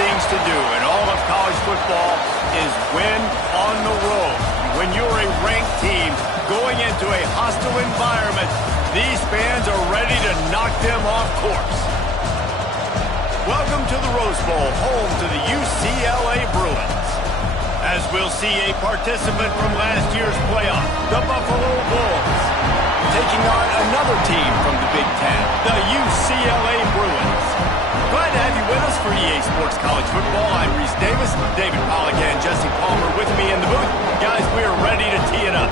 things to do in all of college football is win on the road. When you're a ranked team going into a hostile environment, these fans are ready to knock them off course. Welcome to the Rose Bowl, home to the UCLA Bruins. As we'll see a participant from last year's playoff, the Buffalo Bulls, taking on another team from the Big Ten, the UCLA Bruins. Glad to have you with us for EA Sports College Football. I'm Reese Davis, David Pollack and Jesse Palmer with me in the booth. Guys, we are ready to tee it up.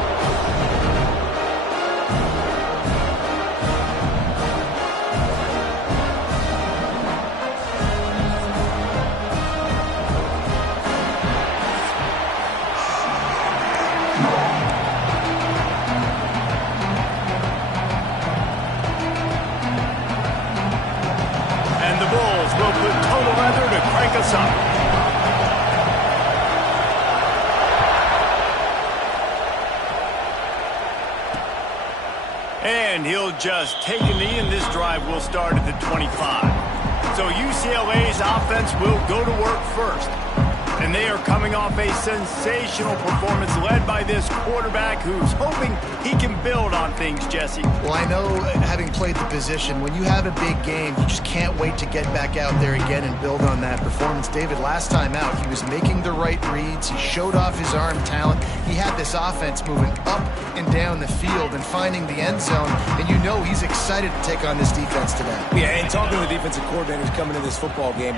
And he'll just take a knee, and this drive will start at the 25. So UCLA's offense will go to work first. And they are coming off a sensational performance led by this quarterback who's hoping he can build on things, Jesse. Well, I know, having played the position, when you have a big game, you just can't wait to get back out there again and build on that performance. David, last time out, he was making the right reads. He showed off his arm talent. He had this offense moving up and down the field and finding the end zone. And you know he's excited to take on this defense today. Yeah, and talking to the defensive coordinators coming into this football game,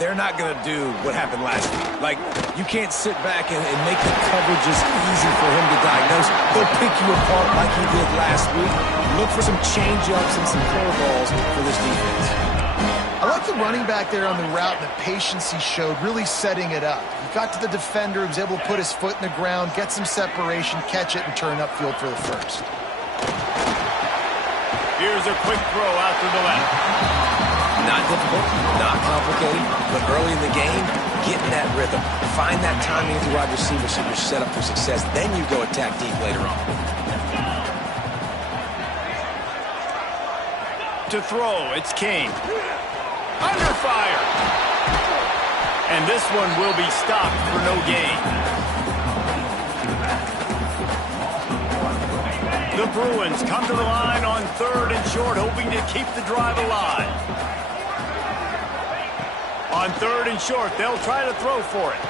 they're not going to do what happened last week. You can't sit back and make the coverages easy for him to diagnose. They'll pick you apart like he did last week. Look for some change-ups and some curveballs for this defense. I like the running back there on the route and the patience he showed, really setting it up. He got to the defender, he was able to put his foot in the ground, get some separation, catch it, and turn upfield for the first. Here's a quick throw out to the left. Not difficult, not complicated, but early in the game, get in that rhythm. Find that timing with your wide receiver so you're set up for success. Then you go attack deep later on. To throw, it's King. Under fire. And this one will be stopped for no gain. The Bruins come to the line on 3rd and short, hoping to keep the drive alive. On 3rd and short, they'll try to throw for it.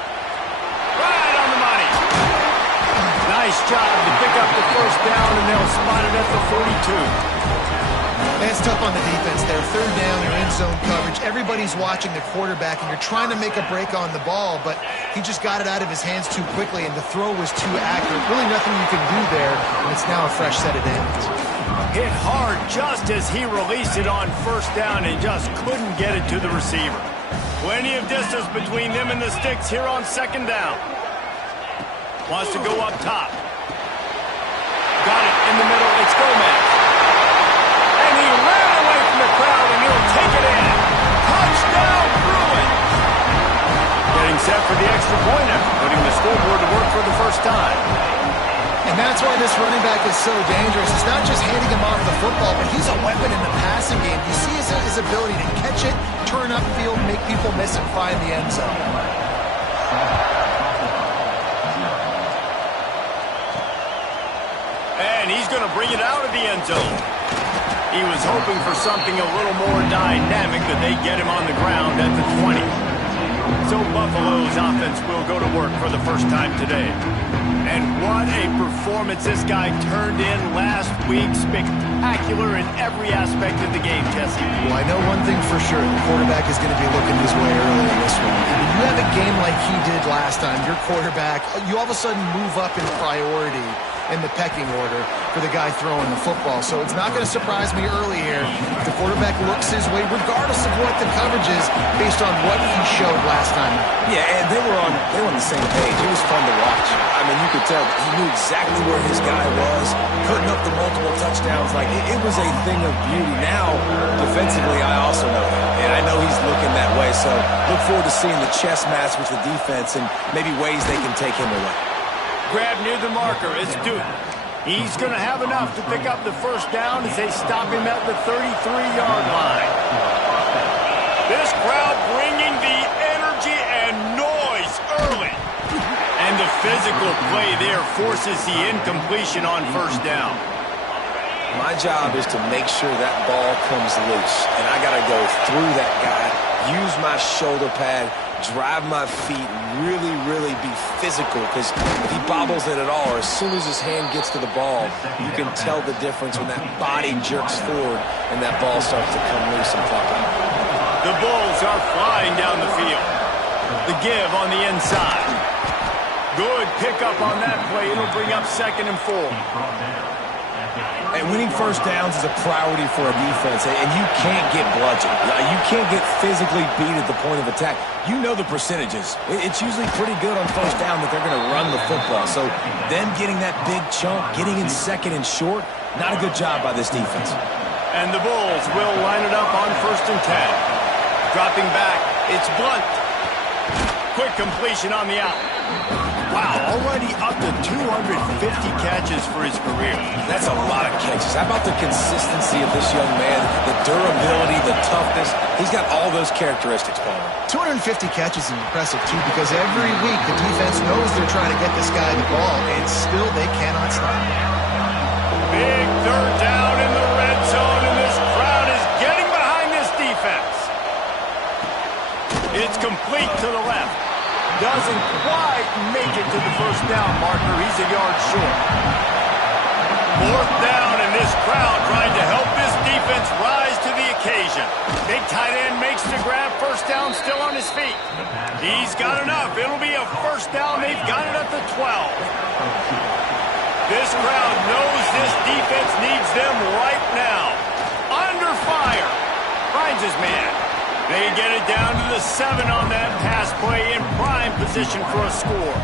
Right on the money. Nice job to pick up the first down, and they'll spot it at the 42. That's tough on the defense there. 3rd down, you're in zone coverage. Everybody's watching the quarterback, and you're trying to make a break on the ball, but he just got it out of his hands too quickly, and the throw was too accurate. Really nothing you can do there, and it's now a fresh set of downs. Hit hard just as he released it on 1st down and just couldn't get it to the receiver. Plenty of distance between them and the sticks here on 2nd down. Wants to go up top. Got it in the middle. It's Gomez. And he ran away from the crowd, and he'll take it in. Touchdown, Bruins. Getting set for the extra point after putting the scoreboard to work for the first time. And that's why this running back is so dangerous. It's not just handing him off the football, but he's a weapon in the passing game. You see his ability to catch it, turn upfield, make people miss, and find the end zone. And he's going to bring it out of the end zone. He was hoping for something a little more dynamic, but they get him on the ground at the 20. So Buffalo's offense will go to work for the first time today. And what a performance this guy turned in last week. Spectacular in every aspect of the game, Jesse. Well, I know one thing for sure. The quarterback is going to be looking his way early in this one. And when you have a game like he did last time, your quarterback, you all of a sudden move up in priority in the pecking order for the guy throwing the football. So it's not going to surprise me early here if the quarterback looks his way, regardless of what the coverage is, based on what he showed last time. Yeah, and they were on the same page. It was fun to watch. I mean, you could tell he knew exactly where his guy was, putting up the multiple touchdowns. It was a thing of beauty. Now, defensively, I also know that. And I know he's looking that way. So look forward to seeing the chess match with the defense and maybe ways they can take him away. Grab near the marker. It's Duke. He's going to have enough to pick up the first down as they stop him at the 33-yard line. This crowd bringing the energy physical play there forces the incompletion on first down. My job is to make sure that ball comes loose, and I got to go through that guy, use my shoulder pad, drive my feet, really, really be physical, because if he bobbles it at all, or as soon as his hand gets to the ball, you can tell the difference when that body jerks forward and that ball starts to come loose and pop out. The Bulls are flying down the field. The give on the inside. Good pickup on that play. It'll bring up 2nd and 4. And winning first downs is a priority for a defense, and you can't get bludgeoned. You can't get physically beat at the point of attack. You know the percentages. It's usually pretty good on first down that they're going to run the football. So them getting that big chunk, getting in 2nd and short, not a good job by this defense. And the Bulls will line it up on 1st and 10. Dropping back, it's Blunt. Quick completion on the out. Wow, already up to 250 catches for his career. That's a lot of catches. How about the consistency of this young man, the durability, the toughness? He's got all those characteristics, Palmer. 250 catches is impressive, too, because every week the defense knows they're trying to get this guy the ball, and still they cannot stop him. Big 3rd down in the red zone, and this crowd is getting behind this defense. It's complete to the left. Doesn't quite make it to the first down marker. He's a yard short. 4th down, and this crowd trying to help this defense rise to the occasion. Big tight end makes the grab. First down, still on his feet. He's got enough. It'll be a first down. They've got it at the 12. This crowd knows this defense needs them right now. Under fire. Finds his man. They get it down to the 7 on that pass play, in prime position for a score.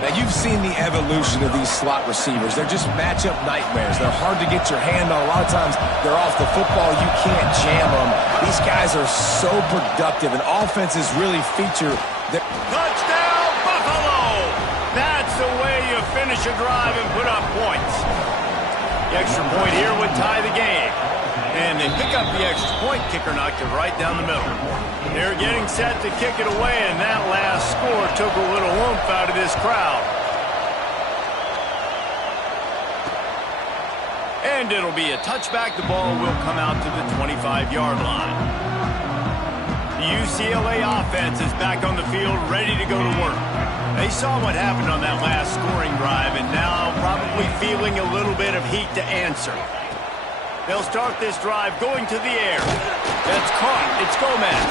Now, you've seen the evolution of these slot receivers. They're just matchup nightmares. They're hard to get your hand on. A lot of times, they're off the football. You can't jam them. These guys are so productive, and offenses really feature their... Touchdown, Buffalo! That's the way you finish a drive and put up points. The extra point here would tie the game. And they pick up the extra point. Kicker knocked it right down the middle. They're getting set to kick it away, and that last score took a little oomph out of this crowd. And it'll be a touchback. The ball will come out to the 25-yard line. The UCLA offense is back on the field, ready to go to work. They saw what happened on that last scoring drive, and now probably feeling a little bit of heat to answer. They'll start this drive going to the air. That's caught. It's Gomez.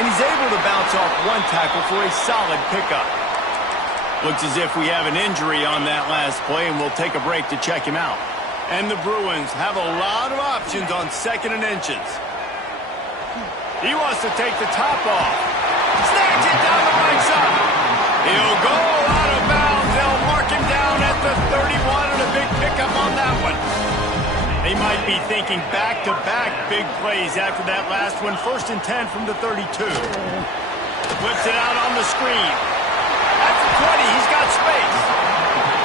And he's able to bounce off one tackle for a solid pickup. Looks as if we have an injury on that last play, and we'll take a break to check him out. And the Bruins have a lot of options on 2nd and inches. He wants to take the top off. Snatch it down the right side. He'll go out of bounds. They'll mark him down at the 31, and a big pickup on that one. They might be thinking back-to-back big plays after that last one. 1st and 10 from the 32. Flips it out on the screen. At the 20, he's got space.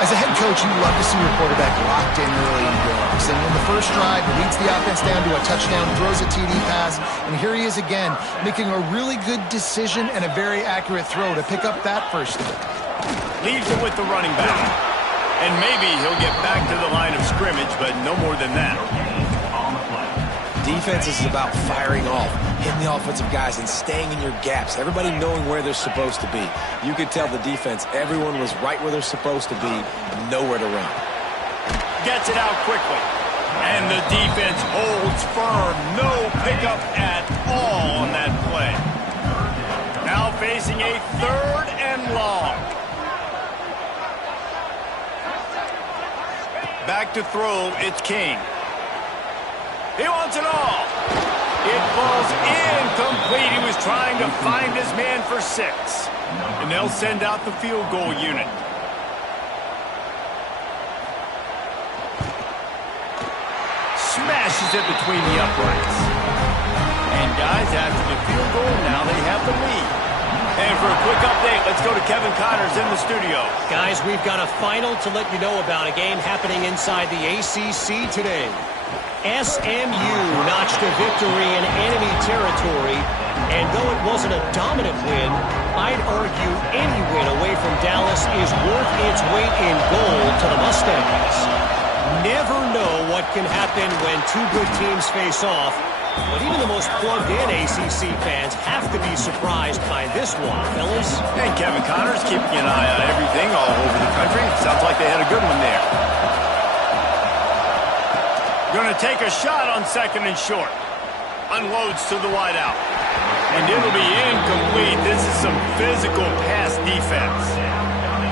As a head coach, you love to see your quarterback locked in early in games. And in the first drive, he leads the offense down to a touchdown, throws a TD pass, and here he is again, making a really good decision and a very accurate throw to pick up that first down. Leaves it with the running back. And maybe he'll get back to the line of scrimmage, but no more than that. Defense is about firing off, hitting the offensive guys, and staying in your gaps. Everybody knowing where they're supposed to be. You could tell the defense, everyone was right where they're supposed to be, nowhere to run. Gets it out quickly. And the defense holds firm. No pickup at all on that play. Now facing a 3rd and long. Back to throw, it's King. He wants it all. It falls incomplete. He was trying to find his man for 6. And they'll send out the field goal unit. Smashes it between the uprights. And guys, after the field goal, now they have the lead. And for a quick update, let's go to Kevin Connors in the studio. Guys, we've got a final to let you know about, a game happening inside the ACC today. SMU notched a victory in enemy territory, and though it wasn't a dominant win, I'd argue any win away from Dallas is worth its weight in gold to the Mustangs. Never know what can happen when two good teams face off, but even the most plugged-in ACC fans have to be surprised by this one, fellas. And Kevin Connors keeping an eye on everything all over the country. Sounds like they had a good one there. Going to take a shot on second and short. Unloads to the wideout. And it'll be incomplete. This is some physical pass defense.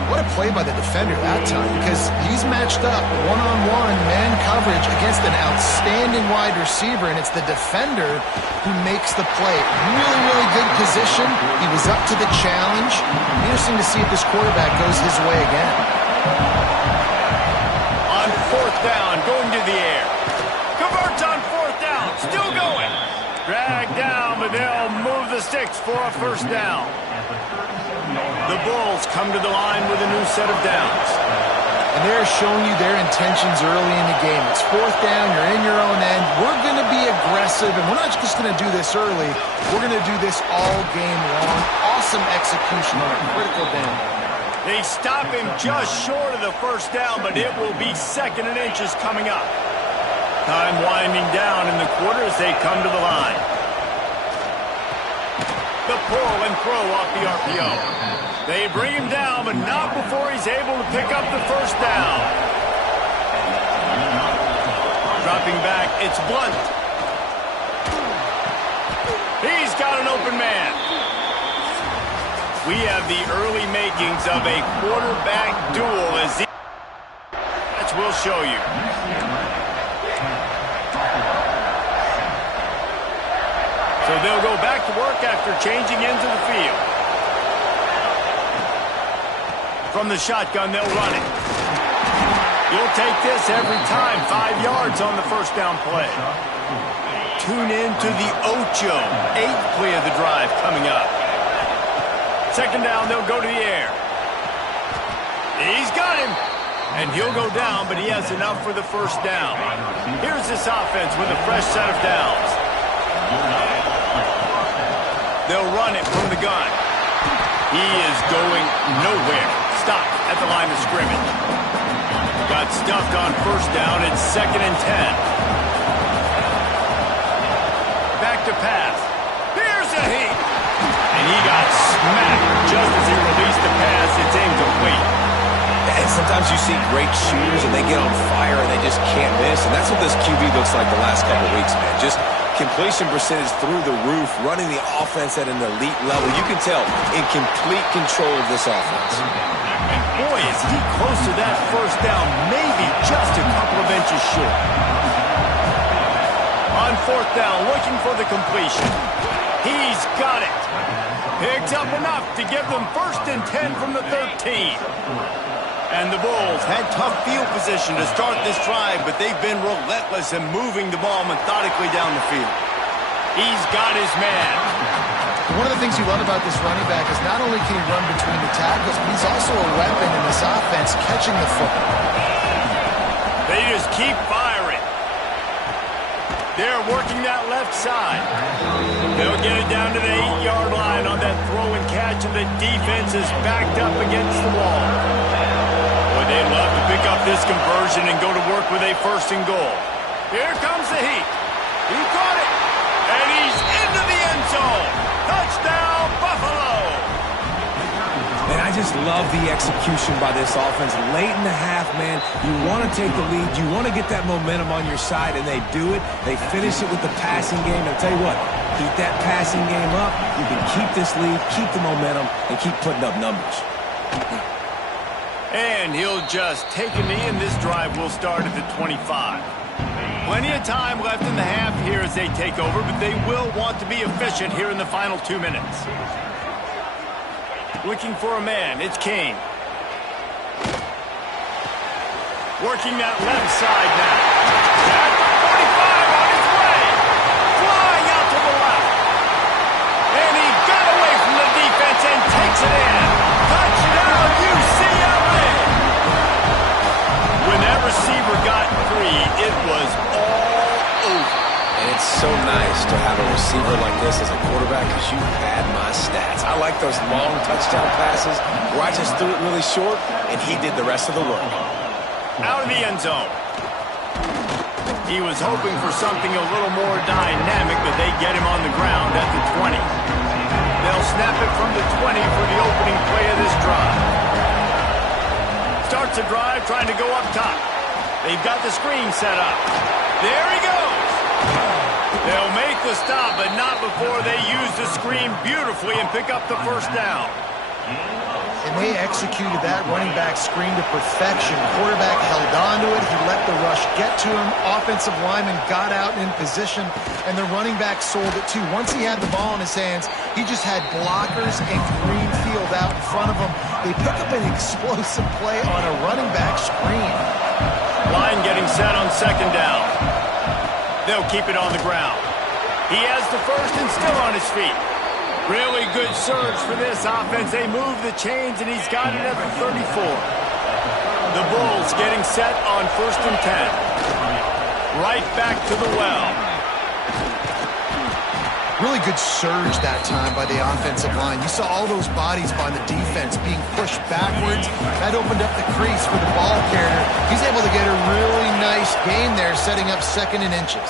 What a play by the defender that time, because he's matched up one-on-one man coverage against an outstanding wide receiver, and it's the defender who makes the play. Really, really good position. He was up to the challenge. Interesting to see if this quarterback goes his way again. On fourth down, going to the air. Converts on fourth down, still going. Dragged down, but they'll move the sticks for a first down. The Bulls come to the line with a new set of downs. And they're showing you their intentions early in the game. It's fourth down, you're in your own end. We're going to be aggressive, and we're not just going to do this early. We're going to do this all game long. Awesome execution on a critical down. They stop him just short of the first down, but it will be second and inches coming up. Time winding down in the quarter as they come to the line. The pull and throw off the RPO. They bring him down, but not before he's able to pick up the first down. Dropping back, it's Blunt. He's got an open man. We have the early makings of a quarterback duel as the match will show you. So they'll go back to work after changing into the field. From the shotgun, they'll run it. You'll take this every time. 5 yards on the first down play. Tune in to the Ocho. 8th play of the drive coming up. Second down, they'll go to the air. He's got him. And he'll go down, but he has enough for the first down. Here's this offense with a fresh set of downs. They'll run it from the gun. He is going nowhere. Stopped at the line of scrimmage. Got stuffed on first down. It's second and 10. Back to pass. Here's a heat. And he got smacked just as he released the pass. It's incomplete. And sometimes you see great shooters and they get on fire and they just can't miss. And that's what this QB looks like the last couple of weeks, man. Just completion percentage through the roof, running the offense at an elite level. You can tell in complete control of this offense. And boy, is he close to that first down, maybe just a couple of inches short. On fourth down, looking for the completion. He's got it. Picks up enough to give them first and 10 from the 13. And the Bulls had tough field position to start this drive, but they've been relentless in moving the ball methodically down the field. He's got his man. One of the things you love about this running back is not only can he run between the tackles, but he's also a weapon in this offense catching the football. They just keep firing. They're working that left side. They'll get it down to the 8-yard line on that throw and catch, and the defense is backed up against the wall. Boy, they love to pick up this conversion and go to work with a first and goal. Here comes the heat. He caught it, and he's into the end zone. Touchdown, Buffalo! And I just love the execution by this offense. Late in the half, man, you want to take the lead. You want to get that momentum on your side, and they do it. They finish it with the passing game. I'll tell you what, keep that passing game up. You can keep this lead, keep the momentum, and keep putting up numbers. And he'll just take a knee, and this drive will start at the 25. Plenty of time left in the half here as they take over, but they will want to be efficient here in the final 2 minutes. Looking for a man, it's King. Working that left side now. At the 45 on his way. Flying out to the left. And he got away from the defense and takes it in. Touchdown, UCLA! When that receiver got free, it was all over. And it's so nice to have a receiver like this as a quarterback because you pad my stats. I like those long touchdown passes where I just threw it really short and he did the rest of the work. Out of the end zone. He was hoping for something a little more dynamic, but they get him on the ground at the 20. They'll snap it from the 20 for the opening play of this drive. Starts the drive trying to go up top. They've got the screen set up. There he goes. They'll make the stop, but not before they use the screen beautifully and pick up the first down. And they executed that running back screen to perfection. Quarterback held on to it. He let the rush get to him. Offensive lineman got out in position, and the running back sold it too. Once he had the ball in his hands, he just had blockers and green field out in front of him. They pick up an explosive play on a running back screen. Line getting set on second down. They'll keep it on the ground. He has the first and still on his feet. Really good surge for this offense. They move the chains, and he's got it at the 34. The Bulls getting set on 1st and 10. Right back to the well. Really good surge that time by the offensive line. You saw all those bodies by the defense being pushed backwards. That opened up the crease for the ball carrier. He's able to get a really nice gain there, setting up 2nd and inches.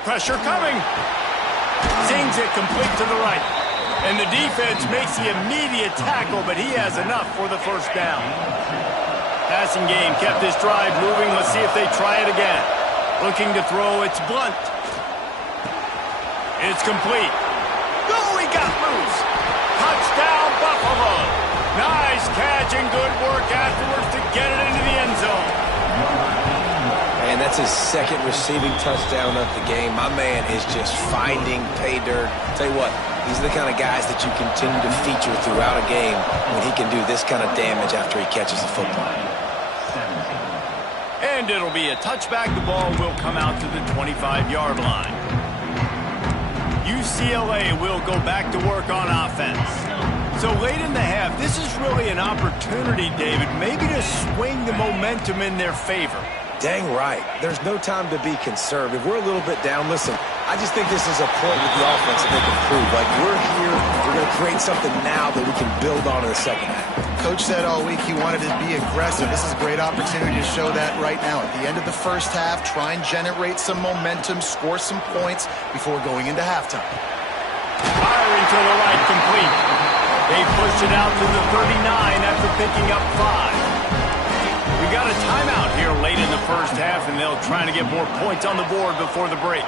Pressure coming. Zings it complete to the right. And the defense makes the immediate tackle, but he has enough for the first down. Passing game kept this drive moving. Let's see if they try it again. Looking to throw, it's Blunt. It's complete. Oh, he got loose. Touchdown, Buffalo. Nice catch and good work afterwards to get it into the end zone. And that's his 2nd receiving touchdown of the game. My man is just finding pay dirt. Tell you what, these are the kind of guys that you continue to feature throughout a game when he can do this kind of damage after he catches the football. And it'll be a touchback. The ball will come out to the 25-yard line. UCLA will go back to work on offense. So late in the half, this is really an opportunity, David, maybe to swing the momentum in their favor. Dang right. There's no time to be conservative. We're a little bit down. Listen, I just think this is a point with the offense that they can prove. Like, we're here, we're going to create something now that we can build on in the second half. Coach said all week he wanted to be aggressive. This is a great opportunity to show that right now. At the end of the first half, try and generate some momentum, score some points before going into halftime. Firing to the right, complete. They push it out to the 39 after picking up 5. We got a timeout here late in the first half, and they'll try to get more points on the board before the break.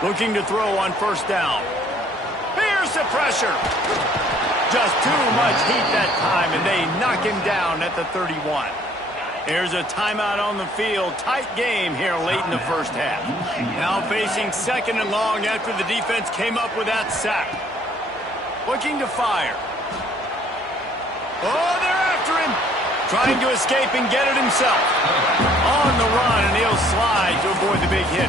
Looking to throw on 1st down. Here's the pressure. Just too much heat that time, and they knock him down at the 31. Here's a timeout on the field. Tight game here late in the first half. Now facing 2nd and long after the defense came up with that sack. Looking to fire. Oh, they're after him. Trying to escape and get it himself. On the run, and he'll slide to avoid the big hit.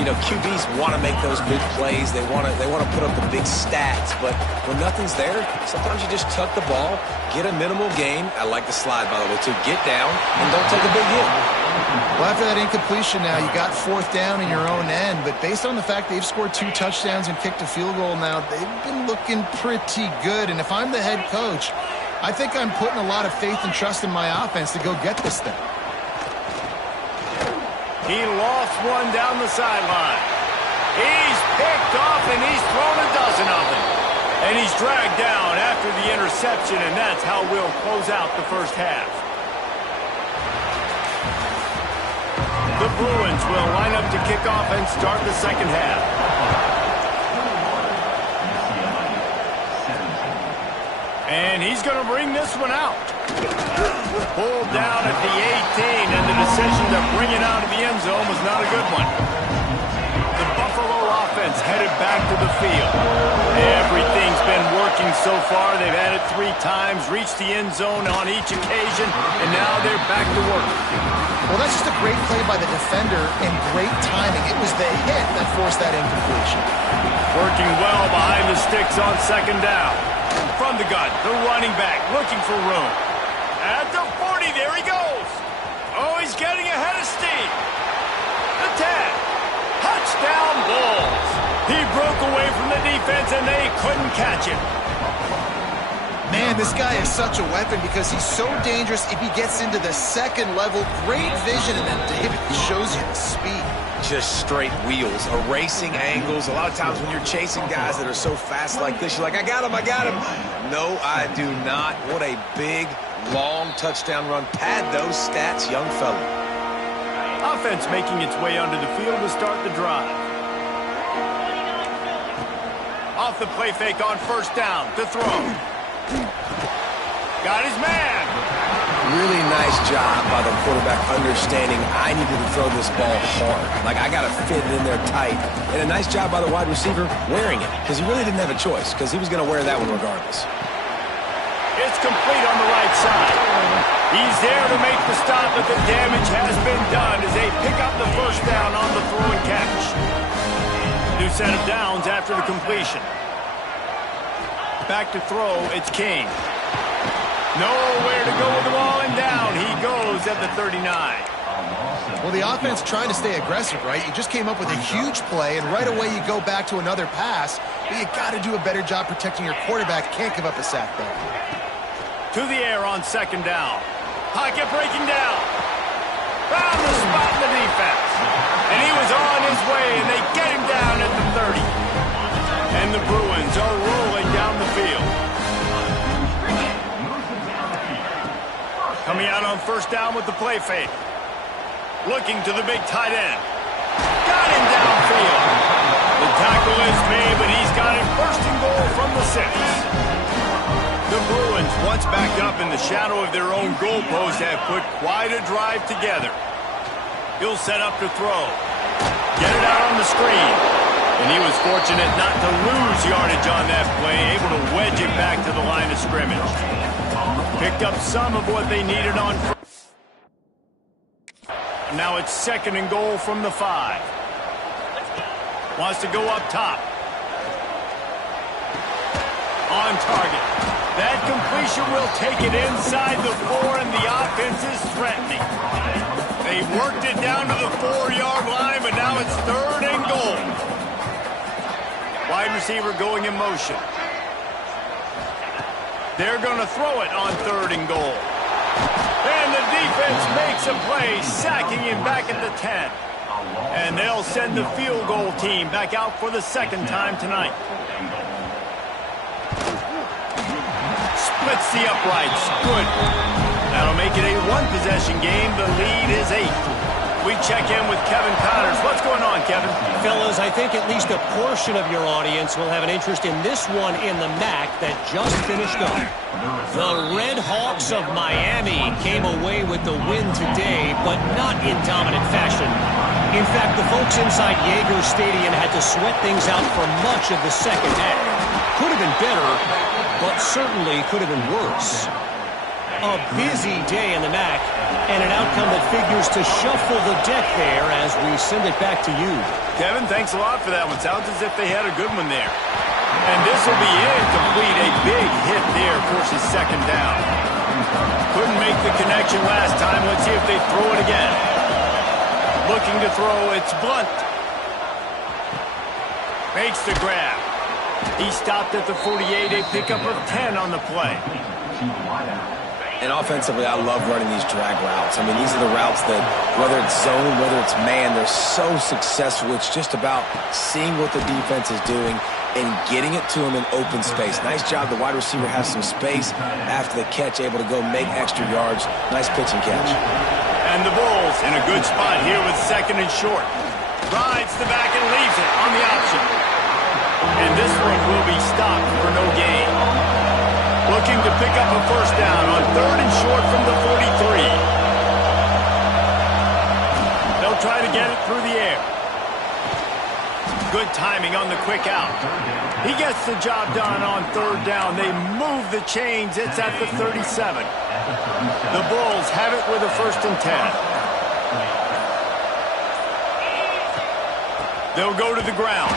You know, QBs want to make those big plays. They want to put up the big stats. But when nothing's there, sometimes you just tuck the ball, get a minimal gain. I like the slide, by the way, too. Get down and don't take a big hit. Well, after that incompletion now, you got 4th down in your own end. But based on the fact they've scored 2 touchdowns and kicked a field goal now, they've been looking pretty good. And if I'm the head coach, I think I'm putting a lot of faith and trust in my offense to go get this thing. He lost one down the sideline. He's picked off, and he's thrown a dozen of them. And he's dragged down after the interception, and that's how we'll close out the first half. The Bruins will line up to kick off and start the second half. And he's going to bring this one out. Pulled down at the 18, and the decision to bring it out of the end zone was not a good one. The Buffalo offense headed back to the field. Everything's been working so far. They've had it 3 times, reached the end zone on each occasion, and now they're back to work. Well, that's just a great play by the defender and great timing. It was the hit that forced that incompletion. Working well behind the sticks on 2nd down. From the gun, the running back looking for room. At the 40, there he goes. Oh, he's getting ahead of steam. The 10. Touchdown Bulls. He broke away from the defense, and they couldn't catch him. Man, this guy is such a weapon because he's so dangerous if he gets into the second level. Great vision, and then David shows you the speed. Just straight wheels, erasing angles. A lot of times when you're chasing guys that are so fast like this, you're like, I got him, I got him. No, I do not. What a big, long touchdown run. Pad those stats, young fella. Offense making its way onto the field to start the drive. Off the play fake on first down to throw. Got his man. Really nice job by the quarterback understanding I needed to throw this ball hard. Like, I got to fit it in there tight. And a nice job by the wide receiver wearing it, because he really didn't have a choice, because he was going to wear that one regardless. It's complete on the right side. He's there to make the stop, but the damage has been done as they pick up the first down on the throw and catch. New set of downs after the completion. Back to throw, it's King. Nowhere to go with the ball, and down he goes at the 39. Well, the offense trying to stay aggressive, right? You just came up with a huge play, and right away you go back to another pass, but you got to do a better job protecting your quarterback. Can't give up a sack there. To the air on second down. Pocket breaking down. Found the spot in the defense. And he was on his way, and they get him down at the 30. And the Bruins are rolling down the field. Coming out on first down with the play fake. Looking to the big tight end. Got him downfield. The tackle is made, but he's got him first and goal from the 6. The Bruins, once backed up in the shadow of their own goalpost, have put quite a drive together. He'll set up to throw. Get it out on the screen. And he was fortunate not to lose yardage on that play, able to wedge it back to the line of scrimmage. Picked up some of what they needed on first. Now it's second and goal from the 5. Wants to go up top. On target. That completion will take it inside the 4, and the offense is threatening. They worked it down to the 4-yard line, but now it's third and goal. Wide receiver going in motion. They're going to throw it on third and goal. And the defense makes a play, sacking him back at the 10. And they'll send the field goal team back out for the second time tonight. Splits the uprights. Good. That'll make it a one-possession game. The lead is 8. We check in with Kevin Connors. What's going on, Kevin? Fellas, I think at least a portion of your audience will have an interest in this one in the MAC that just finished up. The Red Hawks of Miami came away with the win today, but not in dominant fashion. In fact, the folks inside Yager Stadium had to sweat things out for much of the second half. Could have been better, but certainly could have been worse. A busy day in the MAC, and an outcome that figures to shuffle the deck there as we send it back to you. Kevin, thanks a lot for that one. Sounds as if they had a good one there. And this will be incomplete. A big hit there forces second down. Couldn't make the connection last time. Let's see if they throw it again. Looking to throw, it's Blunt. Makes the grab. He stopped at the 48, a pickup of 10 on the play. And offensively, I love running these drag routes. I mean, these are the routes that, whether it's zone, whether it's man, they're so successful. It's just about seeing what the defense is doing and getting it to him in open space. Nice job. The wide receiver has some space after the catch, able to go make extra yards. Nice pitch and catch. And the Bulls in a good spot here with second and short. Rides the back and leaves it on the option. And this one will be stopped for no gain. Looking to pick up a first down on third and short from the 43. They'll try to get it through the air. Good timing on the quick out. He gets the job done on third down. They move the chains. It's at the 37. The Bulls have it with a first and 10. They'll go to the ground.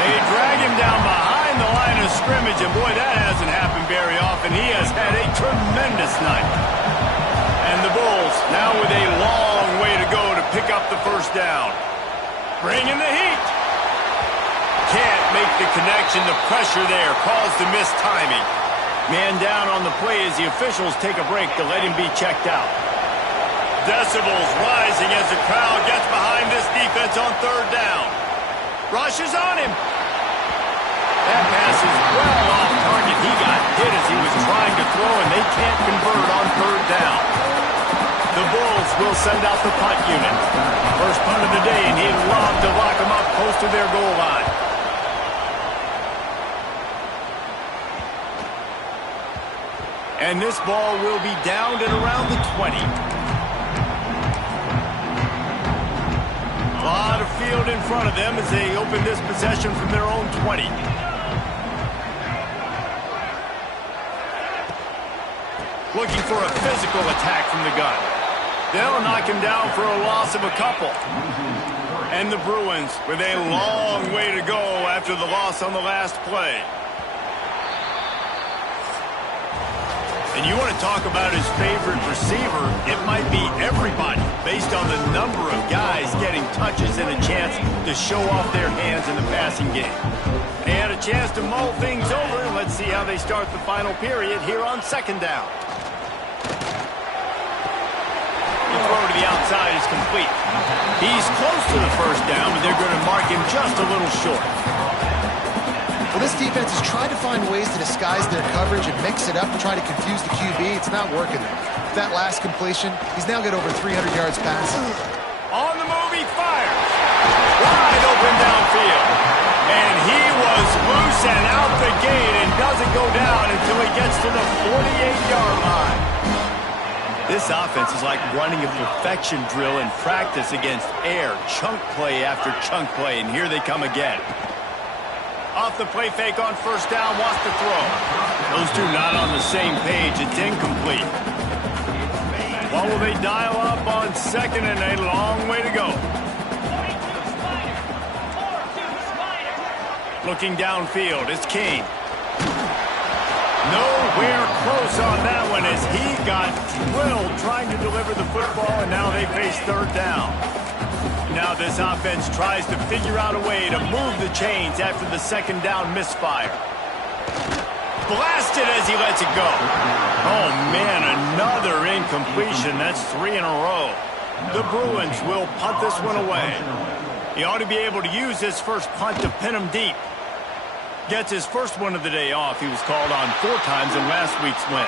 They drag him down behind the line of scrimmage, and boy, that hasn't happened very often. He has had a tremendous night. And the Bulls Now with a long way to go to pick up the first down. Bringing the heat. Can't make the connection. The pressure there caused the missed timing. Man down on the play as the officials take a break to let him be checked out. Decibels rising as the crowd gets behind this defense on third down. Rushes on him. That pass is well off target. He got hit as he was trying to throw, and they can't convert on third down. The Bulls will send out the punt unit. First punt of the day, and he'd love to lock them up close to their goal line. And this ball will be downed at around the 20. A lot of field in front of them as they open this possession from their own 20. Looking for a physical attack from the gun. They'll knock him down for a loss of a couple. And the Bruins with a long way to go after the loss on the last play. And you want to talk about his favorite receiver, it might be everybody based on the number of guys getting touches and a chance to show off their hands in the passing game. They had a chance to mull things over, and let's see how they start the final period here on second down. The throw to the outside is complete. He's close to the first down, but they're going to mark him just a little short. Well, this defense has tried to find ways to disguise their coverage and mix it up and try to confuse the QB. It's not working. With that last completion, he's now got over 300 yards passing. On the move, he fires. Wide open downfield. And he was loose and out the gate and doesn't go down until he gets to the 48-yard line. This offense is like running a perfection drill in practice against air. Chunk play after chunk play, and here they come again. Off the play fake on first down, wants to throw. Those two not on the same page. It's incomplete. What will they dial up on second and a long way to go? Looking downfield, it's Kane. Nowhere close on that one as he got drilled trying to deliver the football, and now they face third down. Now this offense tries to figure out a way to move the chains after the second down misfire. Blasted as he lets it go. Oh, man, another incompletion. That's 3 in a row. The Bruins will punt this one away. He ought to be able to use his first punt to pin him deep. Gets his first one of the day off. He was called on 4 times in last week's win.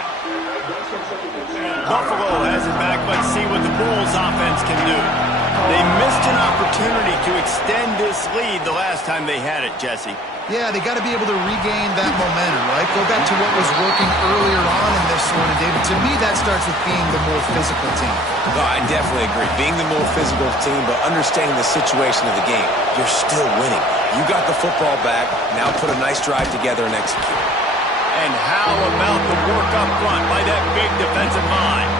Buffalo has it back. Let's see what the Bulls offense can do. They missed an opportunity to extend this lead the last time they had it, Jesse. Yeah, they got to be able to regain that momentum, right? Go back to what was working earlier on in this one. And David, to me, that starts with being the more physical team. No, I definitely agree. Being the more physical team, but understanding the situation of the game. You're still winning. You got the football back. Now put a nice drive together and execute. And how about the work up front by that big defensive line?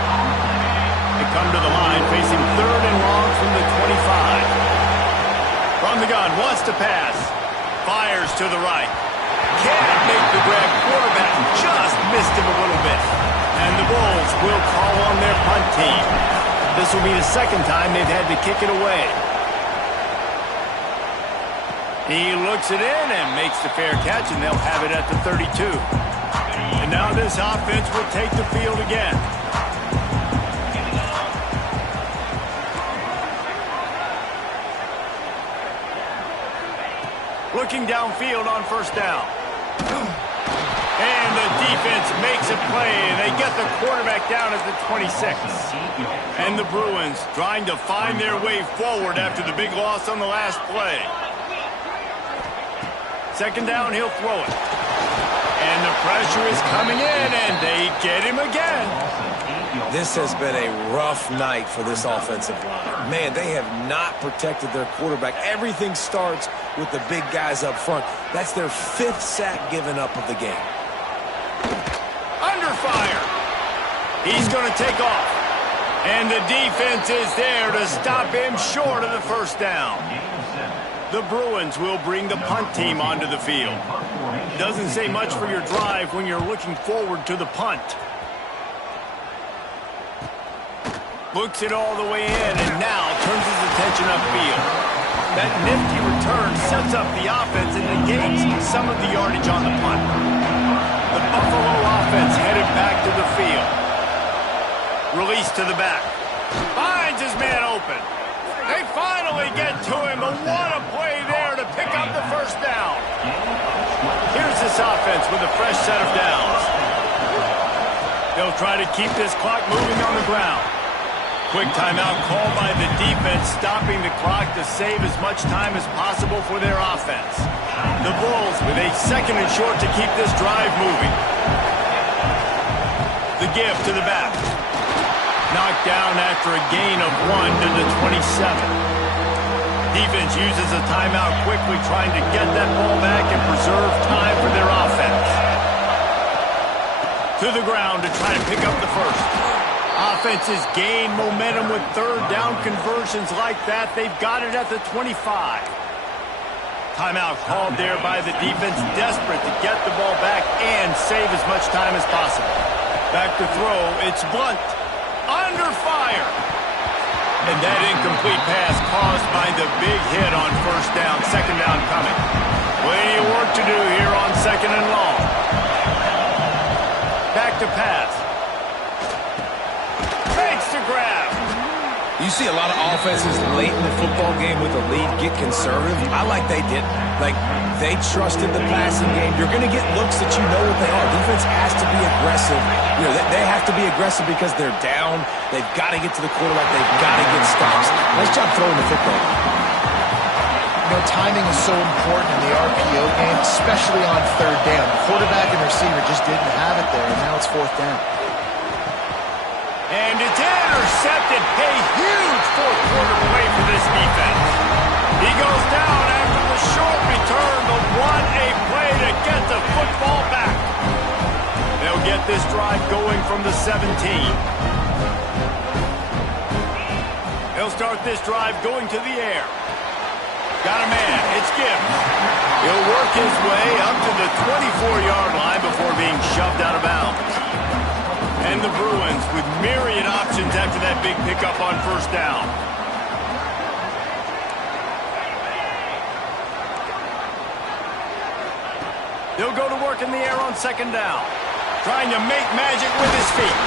They come to the line facing third and long from the 25. From the gun, wants to pass. Fires to the right. Can't make the grab. Quarterback just missed him a little bit. And the Bulls will call on their punt team. This will be the second time they've had to kick it away. He looks it in and makes the fair catch, and they'll have it at the 32. And now this offense will take the field again. Looking downfield on first down. And the defense makes a play, and they get the quarterback down at the 26. And the Bruins trying to find their way forward after the big loss on the last play. Second down, he'll throw it. And the pressure is coming in, and they get him again. This has been a rough night for this offensive line. Man, they have not protected their quarterback. Everything starts with the big guys up front. That's their 5th sack given up of the game. Under fire. He's going to take off. And the defense is there to stop him short of the first down. The Bruins will bring the punt team onto the field. Doesn't say much for your drive when you're looking forward to the punt. Books it all the way in, and now turns his attention upfield. That nifty return sets up the offense and negates some of the yardage on the punt. The Buffalo offense headed back to the field. Release to the back. Finds his man open. They finally get to him, but what a play there to pick up the first down. Here's this offense with a fresh set of downs. They'll try to keep this clock moving on the ground. Quick timeout called by the defense, stopping the clock to save as much time as possible for their offense. The Bulls with a second and short to keep this drive moving. The give to the back. Knocked down after a gain of 1 to the 27. Defense uses a timeout quickly, trying to get that ball back and preserve time for their offense. To the ground to try to pick up the first. Offenses gain momentum with third down conversions like that. They've got it at the 25. Timeout called there by the defense, desperate to get the ball back and save as much time as possible. Back to throw, it's Blunt. Under fire. And that incomplete pass caused by the big hit on first down, second down coming. Plenty of work to do here on second and long. Back to pass. Fakes to grab. You see a lot of offenses late in the football game with a lead get conservative. I like they didn't. Like, they trusted the passing game. You're going to get looks that you know what they are. Defense has to be aggressive. You know, they have to be aggressive because they're down. They've got to get to the quarterback. They've got to get stops. Nice job throwing the football. You know, timing is so important in the RPO game, especially on third down. The quarterback and receiver just didn't have it there, and now it's fourth down. And it's intercepted. A huge fourth quarter play for this defense. He goes down after the short return, but what a play to get the football back. They'll get this drive going from the 17. They'll start this drive going to the air. Got a man. It's Gibbs. He'll work his way up to the 24-yard line before being shoved out of bounds. And the Bruins with myriad options after that big pickup on first down. They'll go to work in the air on second down. Trying to make magic with his feet.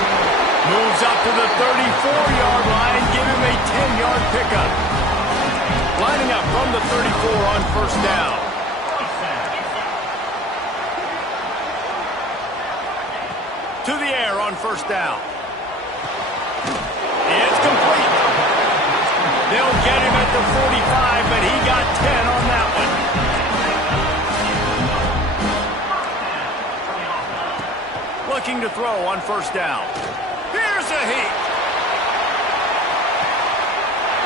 Moves up to the 34-yard line. Give him a 10-yard pickup. Lining up from the 34 on first down. To the air on first down. It's complete. They'll get him at the 45, but he got 10 on that one. Looking to throw on first down. Here's a heat.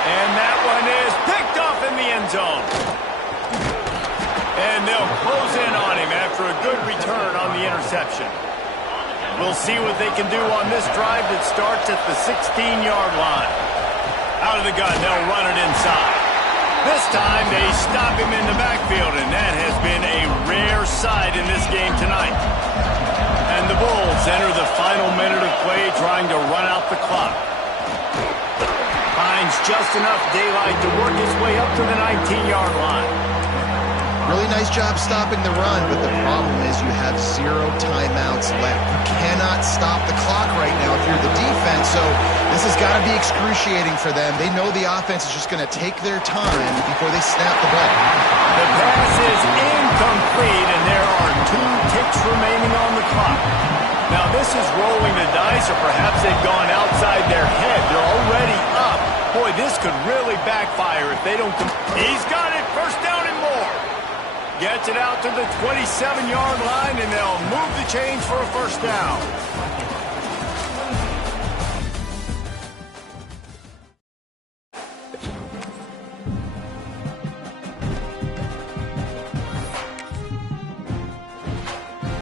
And that one is picked off in the end zone. And they'll close in on him after a good return on the interception. We'll see what they can do on this drive that starts at the 16-yard line. Out of the gun, they'll run it inside. This time, they stop him in the backfield, and that has been a rare sight in this game tonight. And the Bulls enter the final minute of play trying to run out the clock. Finds just enough daylight to work his way up to the 19-yard line. Really nice job stopping the run, but the problem is you have 0 timeouts left. You cannot stop the clock right now if you're the defense, so this has got to be excruciating for them. They know the offense is just going to take their time before they snap the ball. The pass is incomplete, and there are 2 ticks remaining on the clock. Now, this is rolling the dice, or perhaps they've gone outside their head. They're already up. Boy, this could really backfire if they don't... He's got it. First down and more. Gets it out to the 27-yard line, and they'll move the chains for a first down.